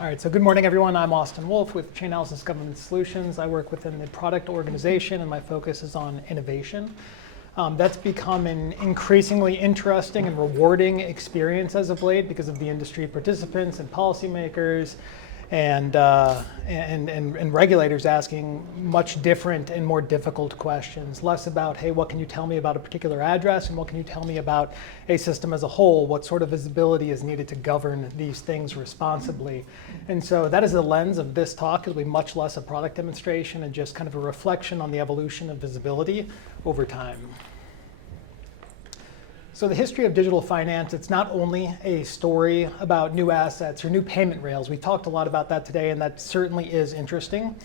All right, so good morning, everyone. I'm Austin Wolff with Chainalysis Government Solutions. I work within the product organization, and my focus is on innovation. That's become an increasingly interesting and rewarding experience as of late because of the industry participants and policymakers and regulators asking much different and more difficult questions. Less about, hey, what can you tell me about a particular address, and what can you tell me about a system as a whole? What sort of visibility is needed to govern these things responsibly? And so that is the lens of this talk. It'll be much less a product demonstration and just kind of a reflection on the evolution of visibility over time. So the history of digital finance, it's not only a story about new assets or new payment rails. We talked a lot about that today, and that certainly is interesting.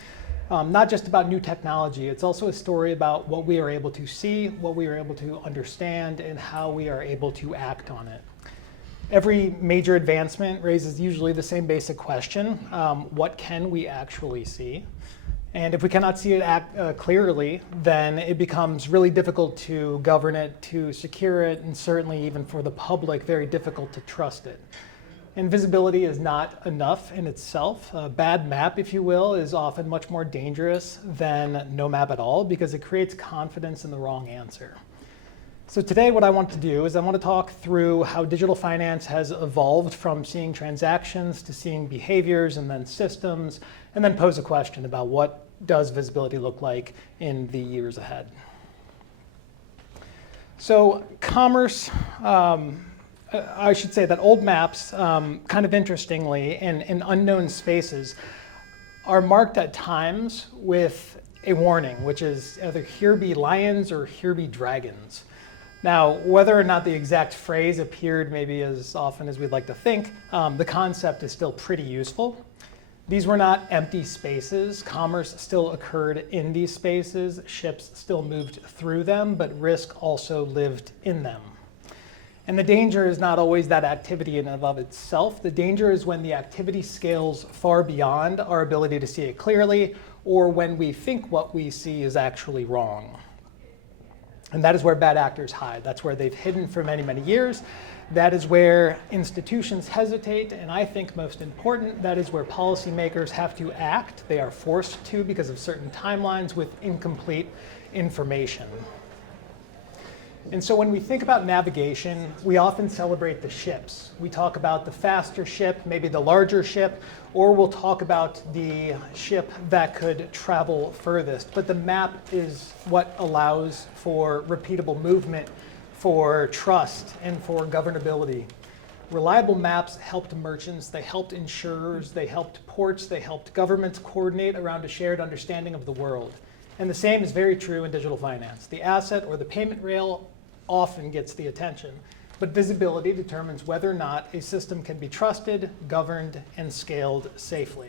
Not just about new technology, it's also a story about what we are able to see, what we are able to understand, and how we are able to act on it. Every major advancement raises usually the same basic question: what can we actually see? And if we cannot see it clearly, then it becomes really difficult to govern it, to secure it, and certainly even for the public, very difficult to trust it. And visibility is not enough in itself. A bad map, if you will, is often much more dangerous than no map at all because it creates confidence in the wrong answer. So today what I want to do is I want to talk through how digital finance has evolved from seeing transactions to seeing behaviors and then systems, and then pose a question about what does visibility look like in the years ahead. So commerce, I should say that old maps, kind of interestingly, in unknown spaces, are marked at times with a warning, which is either "here be lions" or "here be dragons." Now, whether or not the exact phrase appeared maybe as often as we'd like to think, the concept is still pretty useful. These were not empty spaces. Commerce still occurred in these spaces. Ships still moved through them, but risk also lived in them. And the danger is not always that activity in and of itself. The danger is when the activity scales far beyond our ability to see it clearly, or when we think what we see is actually wrong. And that is where bad actors hide. That's where they've hidden for many, many years. That is where institutions hesitate, and I think most important, that is where policymakers have to act. They are forced to because of certain timelines with incomplete information. And so when we think about navigation, we often celebrate the ships. We talk about the faster ship, maybe the larger ship, or we'll talk about the ship that could travel furthest. But the map is what allows for repeatable movement, for trust, and for governability. Reliable maps helped merchants, they helped insurers, they helped ports, they helped governments coordinate around a shared understanding of the world. And the same is very true in digital finance. The asset or the payment rail often gets the attention, but visibility determines whether or not a system can be trusted, governed, and scaled safely.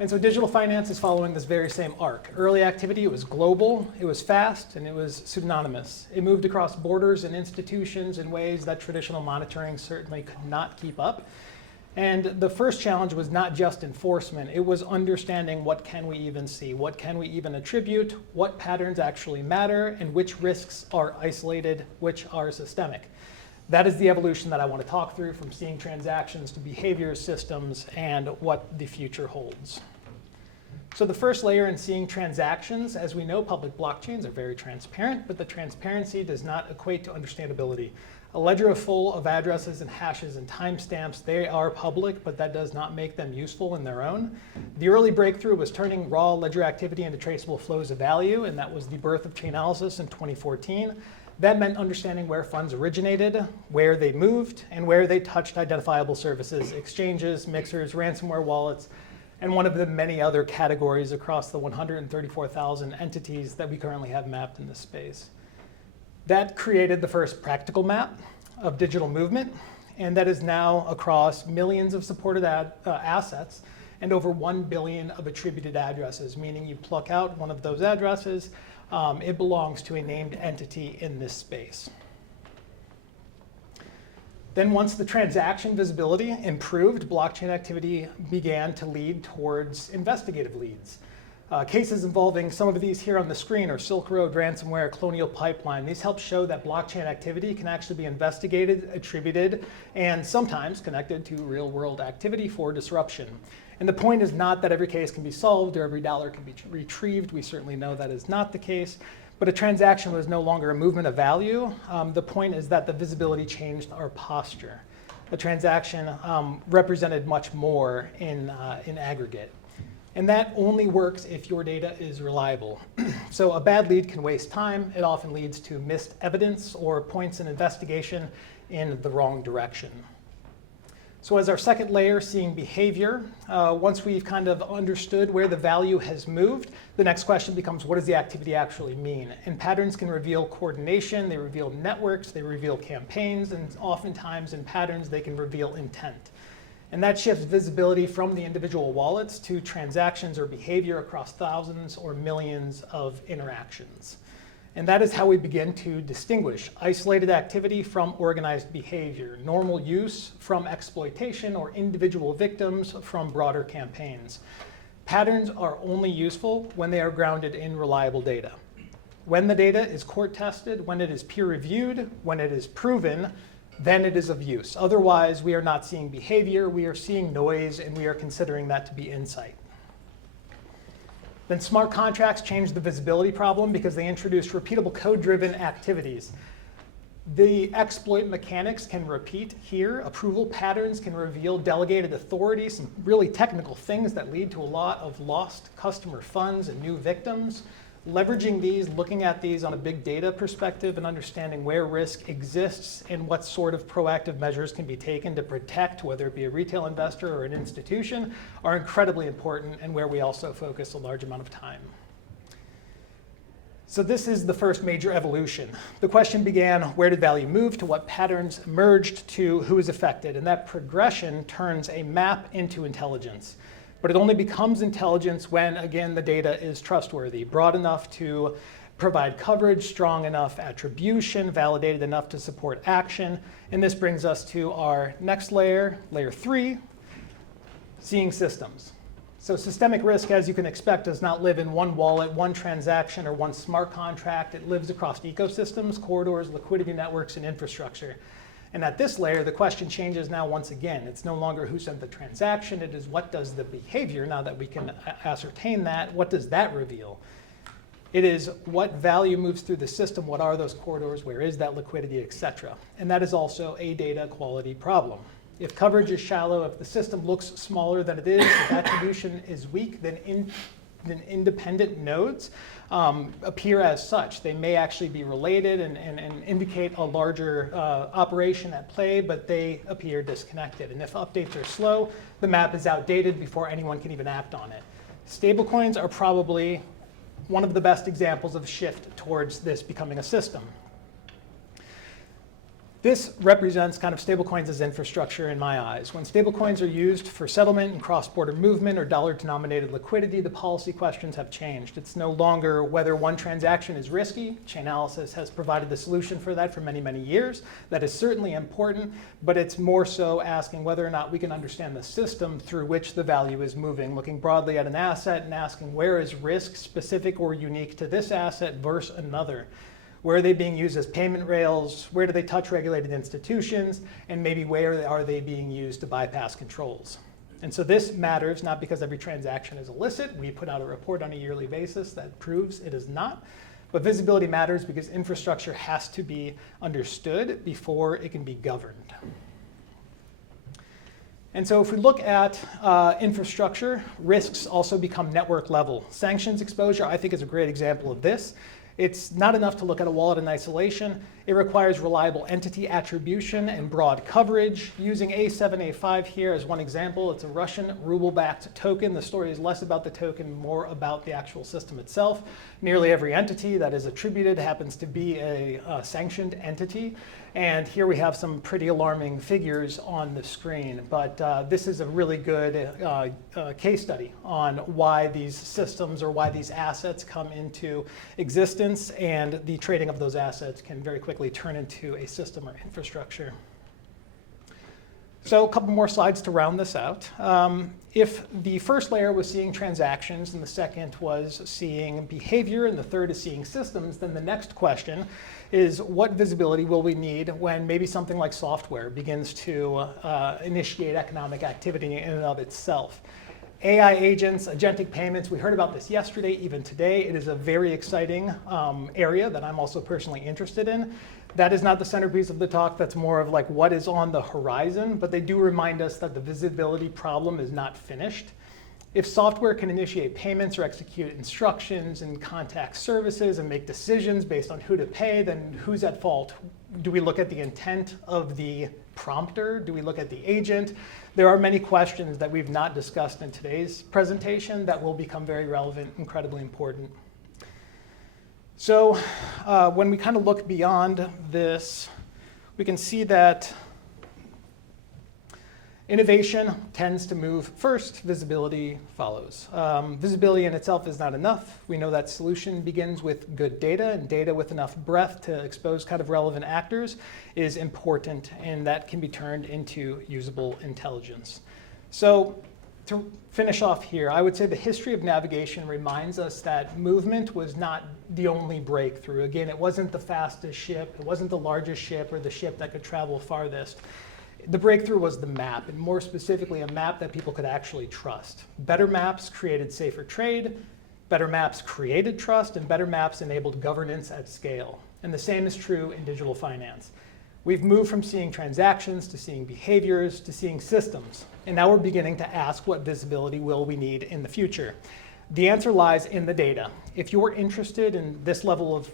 And so digital finance is following this very same arc. Early activity, it was global, it was fast, and it was pseudonymous. It moved across borders and institutions in ways that traditional monitoring certainly could not keep up. And the first challenge was not just enforcement, it was understanding what can we even see, what can we even attribute, what patterns actually matter, and which risks are isolated, which are systemic. That is the evolution that I want to talk through, from seeing transactions to behavior systems and what the future holds. So the first layer in seeing transactions, as we know, public blockchains are very transparent, but the transparency does not equate to understandability. A ledger full of addresses and hashes and timestamps, they are public, but that does not make them useful in their own. The early breakthrough was turning raw ledger activity into traceable flows of value, and that was the birth of Chainalysis in 2014. That meant understanding where funds originated, where they moved, and where they touched identifiable services, exchanges, mixers, ransomware wallets, and one of the many other categories across the 134,000 entities that we currently have mapped in this space. That created the first practical map of digital movement, and that is now across millions of supported assets and over 1 billion of attributed addresses, meaning you pluck out one of those addresses, it belongs to a named entity in this space. Then once the transaction visibility improved, blockchain activity began to lead towards investigative leads. Cases involving some of these here on the screen are Silk Road, ransomware, Colonial Pipeline. These help show that blockchain activity can actually be investigated, attributed, and sometimes connected to real-world activity for disruption. And the point is not that every case can be solved or every dollar can be retrieved. We certainly know that is not the case. But a transaction was no longer a movement of value. The point is that the visibility changed our posture. The transaction represented much more in aggregate. And that only works if your data is reliable. So a bad lead can waste time. It often leads to missed evidence or points an investigation in the wrong direction. So as our second layer, seeing behavior, once we've kind of understood where the value has moved, the next question becomes, what does the activity actually mean? And patterns can reveal coordination, they reveal networks, they reveal campaigns, and oftentimes in patterns they can reveal intent. And that shifts visibility from the individual wallets to transactions or behavior across thousands or millions of interactions. And that is how we begin to distinguish isolated activity from organized behavior, normal use from exploitation, or individual victims from broader campaigns. Patterns are only useful when they are grounded in reliable data. When the data is court-tested, when it is peer-reviewed, when it is proven, then it is of use. Otherwise, we are not seeing behavior, we are seeing noise, and we are considering that to be insight. Then smart contracts changed the visibility problem because they introduced repeatable code-driven activities. The exploit mechanics can repeat here. Approval patterns can reveal delegated authority, some really technical things that lead to a lot of lost customer funds and new victims. Leveraging these, looking at these on a big data perspective and understanding where risk exists and what sort of proactive measures can be taken to protect, whether it be a retail investor or an institution, are incredibly important and where we also focus a large amount of time. So this is the first major evolution. The question began, where did value move, to what patterns emerged, to who is affected, and that progression turns a map into intelligence. But it only becomes intelligence when, again, the data is trustworthy, broad enough to provide coverage, strong enough attribution, validated enough to support action. And this brings us to our next layer, layer 3, seeing systems. So systemic risk, as you can expect, does not live in one wallet, one transaction, or one smart contract. It lives across ecosystems, corridors, liquidity networks, and infrastructure. And at this layer, the question changes now once again. It's no longer who sent the transaction, it is what does the behavior, now that we can ascertain that, what does that reveal? It is what value moves through the system, what are those corridors, where is that liquidity, et cetera. And that is also a data quality problem. If coverage is shallow, if the system looks smaller than it is, if attribution is weak, then independent nodes appear as such. They may actually be related and indicate a larger operation at play, but they appear disconnected. And if updates are slow, the map is outdated before anyone can even act on it. Stablecoins are probably one of the best examples of shift towards this becoming a system. This represents kind of stablecoins as infrastructure in my eyes. When stablecoins are used for settlement and cross-border movement or dollar-denominated liquidity, the policy questions have changed. It's no longer whether one transaction is risky. Chainalysis has provided the solution for that for many, many years. That is certainly important, but it's more so asking whether or not we can understand the system through which the value is moving, looking broadly at an asset and asking where is risk specific or unique to this asset versus another. Where are they being used as payment rails? Where do they touch regulated institutions? And maybe where are they being used to bypass controls? And so this matters not because every transaction is illicit. We put out a report on a yearly basis that proves it is not. But visibility matters because infrastructure has to be understood before it can be governed. And so if we look at infrastructure, risks also become network level. Sanctions exposure, I think, is a great example of this. It's not enough to look at a wallet in isolation. It requires reliable entity attribution and broad coverage. Using A7, A5 here as one example, it's a Russian ruble-backed token. The story is less about the token, more about the actual system itself. Nearly every entity that is attributed happens to be a sanctioned entity. And here we have some pretty alarming figures on the screen. But this is a really good case study on why these systems or why these assets come into existence, and the trading of those assets can very quickly turn into a system or infrastructure. So a couple more slides to round this out. If the first layer was seeing transactions and the second was seeing behavior and the third is seeing systems, then the next question is what visibility will we need when maybe something like software begins to initiate economic activity in and of itself. AI agents, agentic payments, we heard about this yesterday, even today. It is a very exciting area that I'm also personally interested in. That is not the centerpiece of the talk. That's more of like what is on the horizon, but they do remind us that the visibility problem is not finished. If software can initiate payments or execute instructions and contact services and make decisions based on who to pay, then who's at fault? Do we look at the intent of the prompter? Do we look at the agent? There are many questions that we've not discussed in today's presentation that will become very relevant, incredibly important. So when we kind of look beyond this, we can see that innovation tends to move first, visibility follows. Visibility in itself is not enough. We know that solution begins with good data, and data with enough breadth to expose kind of relevant actors is important, and that can be turned into usable intelligence. So to finish off here, I would say the history of navigation reminds us that movement was not the only breakthrough. Again, it wasn't the fastest ship, it wasn't the largest ship or the ship that could travel farthest. The breakthrough was the map, and more specifically, a map that people could actually trust. Better maps created safer trade, better maps created trust, and better maps enabled governance at scale. And the same is true in digital finance. We've moved from seeing transactions to seeing behaviors to seeing systems. And now we're beginning to ask what visibility will we need in the future. The answer lies in the data. If you're interested in this level of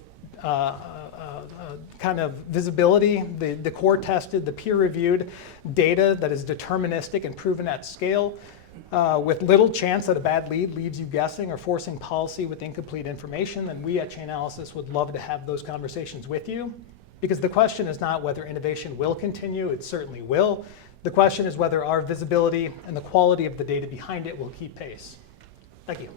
kind of visibility, the core tested, the peer reviewed data that is deterministic and proven at scale, with little chance that a bad lead leaves you guessing or forcing policy with incomplete information, then we at Chainalysis would love to have those conversations with you. Because the question is not whether innovation will continue, it certainly will. The question is whether our visibility and the quality of the data behind it will keep pace. Thank you.